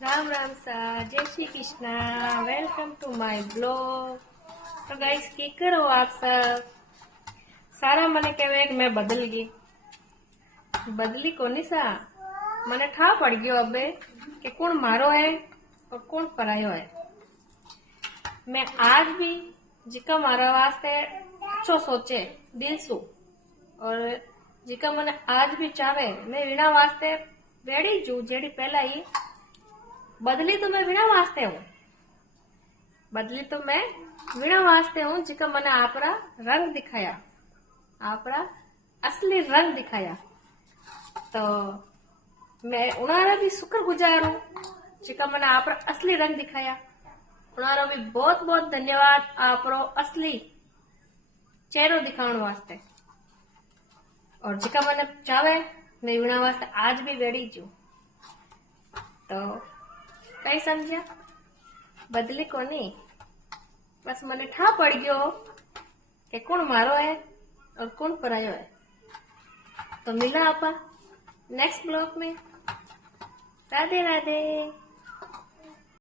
राम राम सा जय Shri Krishna. Welcome to my blog. तो गाइस की करो आप सब सारा मने कहे कि मैं बदल गई। बदली कोनी सा मने ठा पड़ गयो अबे कि कौन मारो है और कौन परायो है। मैं आज भी जिका मारा वास्ते अच्छो सोचे दिल सु और जिका मने आज भी चाहे मैं वीणा वास्ते रेडी जू जेडी पहला ही बदली तो मैं वीणा वास्ते हूँ। बदली तो मैं वीणा वास्ते हूँ जिका मैंने आपरा रंग दिखाया, आपरा असली रंग दिखाया। तो मैं उनारा भी शुक्रगुजार हूँ जिका मैंने आपरा असली रंग दिखाया। उनारा भी बहुत बहुत धन्यवाद आपरो असली चेहरो दिखाने वास्ते। और जिका मैंने चाहे मैं वीणा वास्ते आज भी वेड़ी जू। तो कई समझा बदली कोनी बस मने ठा पड़ गयो कि कौन मारो है और कौन परायो है। तो मिला आपा नेक्स्ट ब्लॉग में। राधे राधे।